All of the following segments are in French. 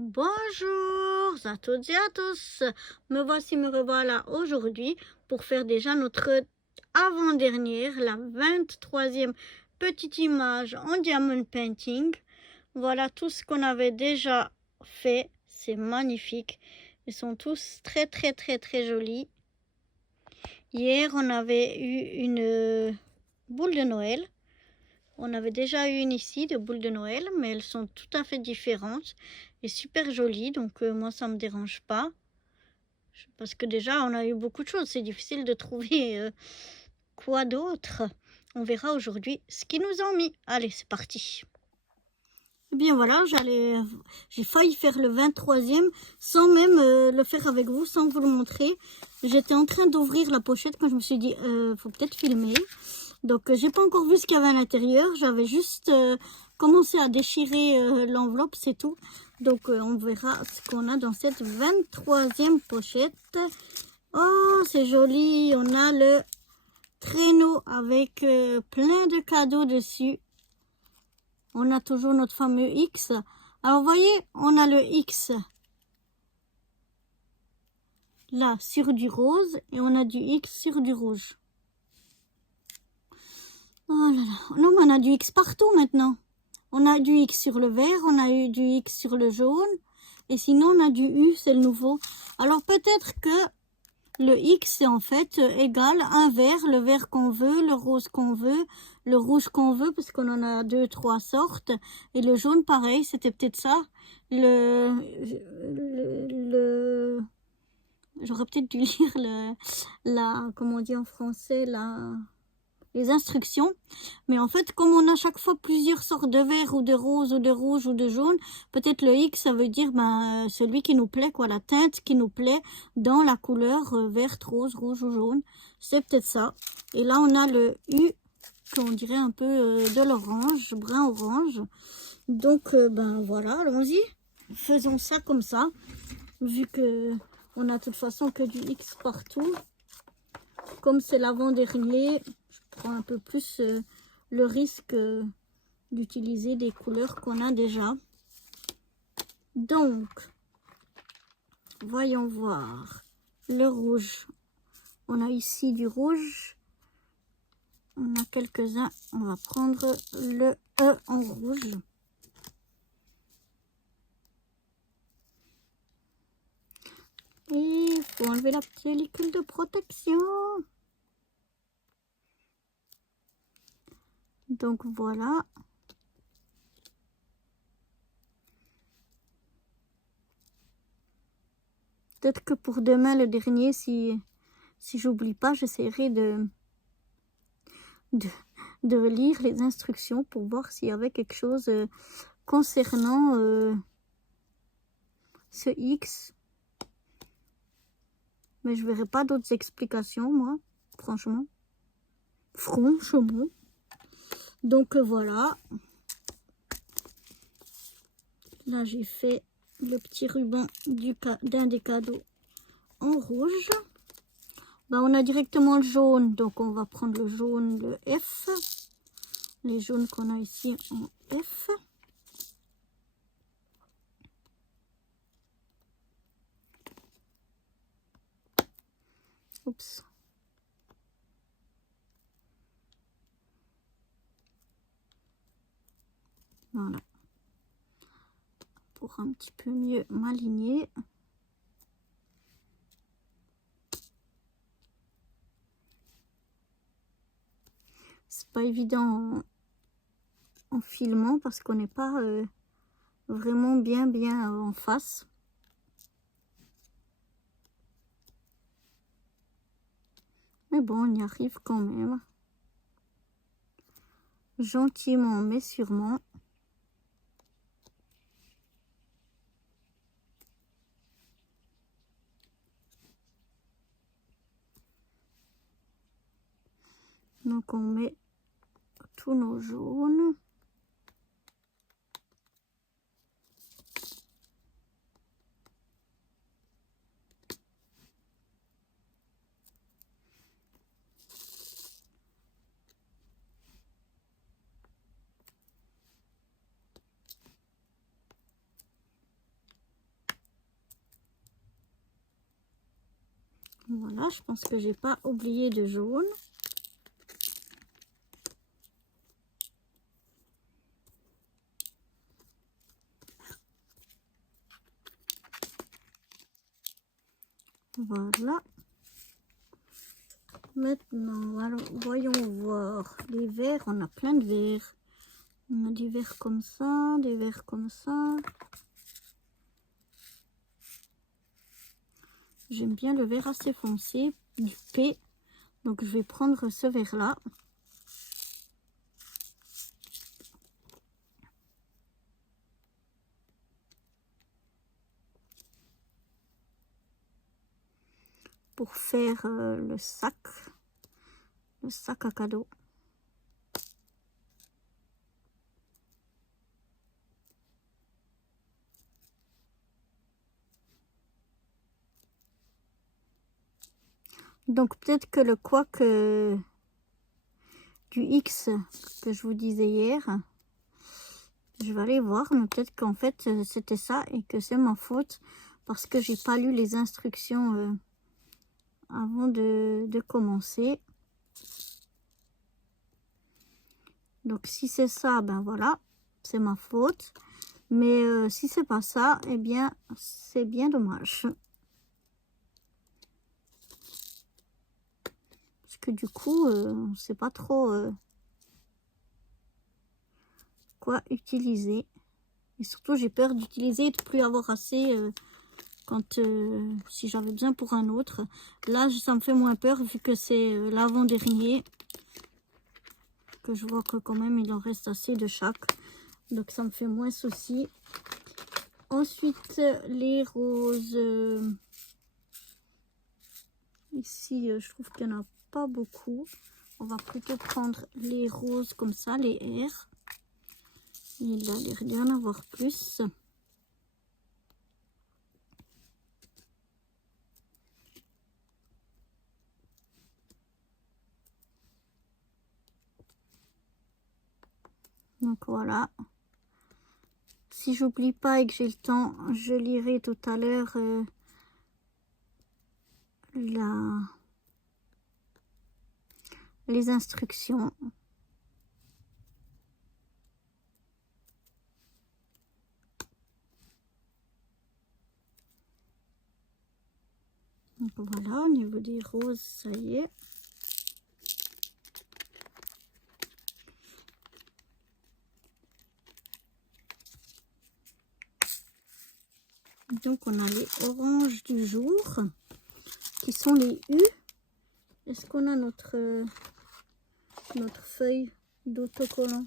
Bonjour à toutes et à tous, me revoilà aujourd'hui pour faire déjà notre avant-dernière, la 23e petite image en diamond painting. Voilà tout ce qu'on avait déjà fait, c'est magnifique, ils sont tous très jolis. Hier on avait eu une boule de Noël. On avait déjà eu une ici de boules de Noël, mais elles sont tout à fait différentes et super jolies, donc moi ça me dérange pas. Parce que déjà on a eu beaucoup de choses, c'est difficile de trouver quoi d'autre. On verra aujourd'hui ce qu'ils nous ont mis. Allez, c'est parti. Eh bien voilà, j'ai failli faire le 23e sans même le faire avec vous, sans vous le montrer. J'étais en train d'ouvrir la pochette quand je me suis dit, faut peut-être filmer. Donc j'ai pas encore vu ce qu'il y avait à l'intérieur, j'avais juste commencé à déchirer l'enveloppe, c'est tout. Donc on verra ce qu'on a dans cette 23e pochette. Oh, c'est joli, on a le traîneau avec plein de cadeaux dessus. On a toujours notre fameux X. Alors vous voyez, on a le X là sur du rose et on a du X sur du rouge. Oh là là, non, mais on a du X partout maintenant. On a du X sur le vert, on a eu du X sur le jaune. Et sinon, on a du U, c'est le nouveau. Alors peut-être que le X, c'est en fait égal un vert, le vert qu'on veut, le rose qu'on veut, le rouge qu'on veut, parce qu'on en a 2, 3 sortes. Et le jaune, pareil, c'était peut-être ça. J'aurais peut-être dû lire comment on dit en français, les instructions, mais en fait comme on a chaque fois plusieurs sortes de vert ou de rose ou de rouge ou de jaune, peut-être le X ça veut dire celui qui nous plaît, quoi, la teinte qui nous plaît dans la couleur verte, rose, rouge ou jaune, c'est peut-être ça. Et là on a le U qu'on dirait un peu de l'orange, brun orange. Donc voilà, allons-y, faisons ça comme ça, vu que on a de toute façon que du X partout. Comme c'est l'avant-dernier, je prends un peu plus le risque d'utiliser des couleurs qu'on a déjà. Donc, voyons voir. Le rouge. On a ici du rouge. On a quelques-uns. On va prendre le E en rouge. Et il faut enlever la pellicule de protection. Donc voilà. Peut-être que pour demain, le dernier, si j'oublie pas, j'essaierai de lire les instructions pour voir s'il y avait quelque chose concernant ce X. Mais je verrai pas d'autres explications, moi, franchement. Donc voilà. Là, j'ai fait le petit ruban d'un des cadeaux en rouge. On a directement le jaune, donc on va prendre le jaune, le F. Les jaunes qu'on a ici en F. Oups. Voilà. Pour un petit peu mieux m'aligner. C'est pas évident en filmant parce qu'on n'est pas vraiment bien en face. Mais bon, on y arrive quand même. Gentiment mais sûrement. Donc on met tous nos jaunes. Voilà, je pense que j'ai pas oublié de jaune. Voilà. Maintenant, alors, voyons voir. Les verres, on a plein de verres. On a des verres comme ça, des verres comme ça. J'aime bien le vert assez foncé, du P. Donc, je vais prendre ce verre-là. Pour faire le sac à cadeau. Donc peut-être que le couac du X que je vous disais hier, je vais aller voir, mais peut-être qu'en fait c'était ça et que c'est ma faute parce que j'ai pas lu les instructions avant de commencer. Donc si c'est ça, ben voilà, c'est ma faute. Mais si c'est pas ça, eh bien c'est bien dommage. Parce que du coup, on sait pas trop quoi utiliser. Et surtout, j'ai peur d'utiliser et de plus avoir assez quand si j'avais besoin pour un autre. Là, ça me fait moins peur vu que c'est l'avant-dernier. Que je vois que quand même, il en reste assez de chaque. Donc, ça me fait moins souci. Ensuite, les roses. Ici, je trouve qu'il n'y en a pas beaucoup. On va plutôt prendre les roses comme ça, les R. Il a l'air d'y en avoir plus. Donc voilà. Si j'oublie pas et que j'ai le temps, je lirai tout à l'heure les instructions. Donc voilà, au niveau des roses, ça y est. Donc on a les oranges du jour, qui sont les U. Est-ce qu'on a notre feuille d'autocollant?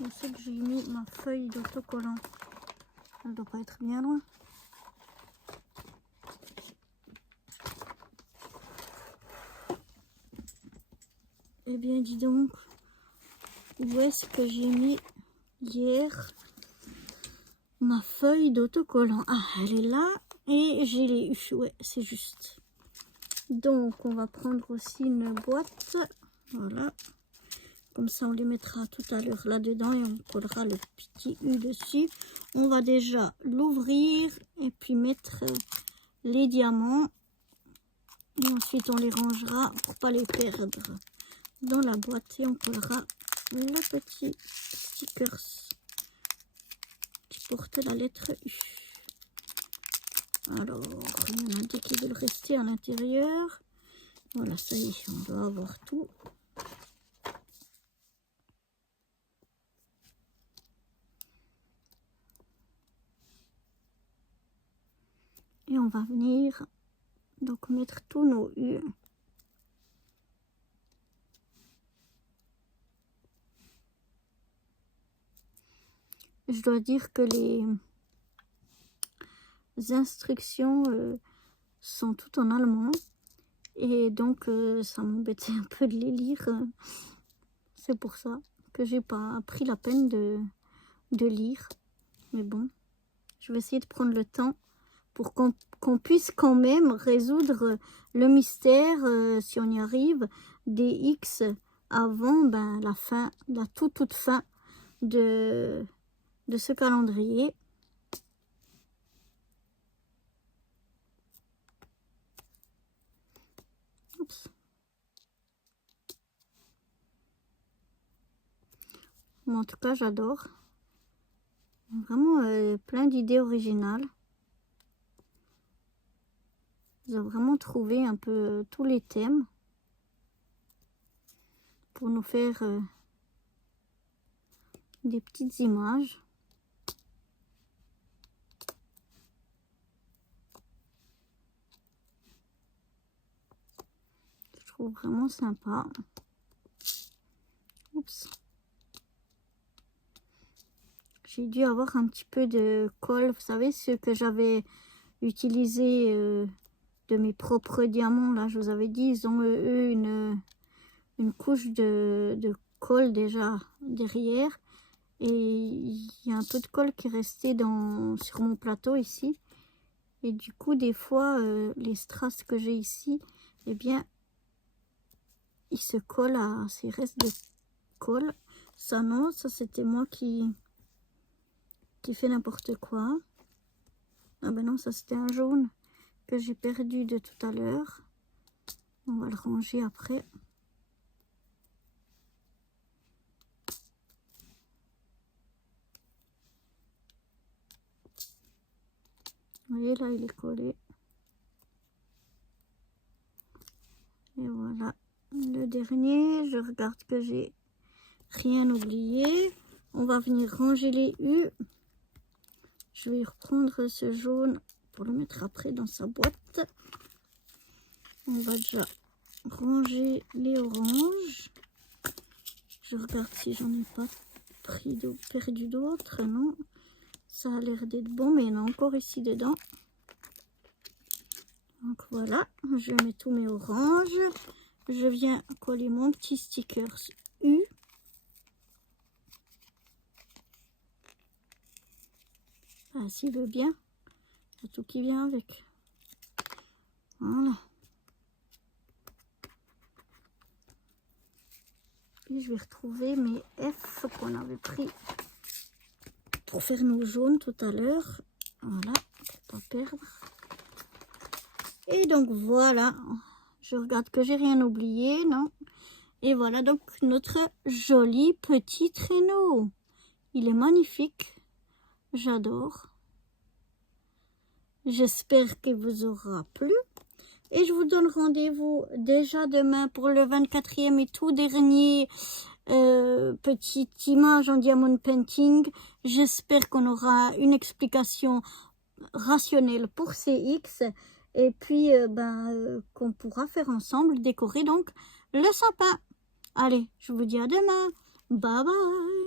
Je sais que j'ai mis ma feuille d'autocollant. Elle ne doit pas être bien loin. Eh bien, dis donc, où est-ce que j'ai mis hier ma feuille d'autocollant? Ah, elle est là et j'ai les U. Ouais, c'est juste. Donc, on va prendre aussi une boîte. Voilà. Comme ça, on les mettra tout à l'heure là-dedans et on collera le petit U dessus. On va déjà l'ouvrir et puis mettre les diamants. Et ensuite, on les rangera pour pas les perdre dans la boîte. Et on collera le petit stickers qui porte la lettre U. Alors, il y en a deux qui veulent rester à l'intérieur. Voilà, ça y est, on doit avoir tout. Et on va venir donc mettre tous nos U. Je dois dire que les instructions sont toutes en allemand. Et donc, ça m'embêtait un peu de les lire. C'est pour ça que j'ai pas pris la peine de lire. Mais bon, je vais essayer de prendre le temps pour qu'on puisse quand même résoudre le mystère, si on y arrive, des X avant la fin, la toute fin de ce calendrier. Mais en tout cas, j'adore. Vraiment plein d'idées originales. Ils ont vraiment trouvé un peu tous les thèmes pour nous faire des petites images. Je trouve vraiment sympa. Oups. J'ai dû avoir un petit peu de colle, vous savez, ce que j'avais utilisé de mes propres diamants. Là, je vous avais dit, ils ont eux une couche de colle déjà derrière. Et il y a un peu de colle qui est resté sur mon plateau ici. Et du coup, des fois, les strass que j'ai ici, eh bien, ils se collent à ces restes de colle. Ça, non, ça c'était moi qui fait n'importe quoi. Ah ben non, ça c'était un jaune que j'ai perdu de tout à l'heure. On va le ranger après. Vous voyez là, il est collé. Et voilà. Le dernier, je regarde que j'ai rien oublié. On va venir ranger les U. Je vais reprendre ce jaune pour le mettre après dans sa boîte. On va déjà ranger les oranges. Je regarde si j'en ai pas perdu d'autres. Non, ça a l'air d'être bon, mais il y en a encore ici dedans. Donc voilà, je mets tous mes oranges. Je viens coller mon petit sticker U. Ah, s'il veut bien, il y a tout qui vient avec. Voilà. Puis je vais retrouver mes F qu'on avait pris pour faire nos jaunes tout à l'heure. Voilà, pour pas perdre. Et donc voilà, je regarde que j'ai rien oublié, non? Et voilà donc notre joli petit traîneau. Il est magnifique, j'adore. J'espère qu'il vous aura plu. Et je vous donne rendez-vous déjà demain pour le 24e et tout dernier petite image en diamond painting. J'espère qu'on aura une explication rationnelle pour CX. Et puis qu'on pourra faire ensemble décorer donc le sapin. Allez, je vous dis à demain. Bye bye.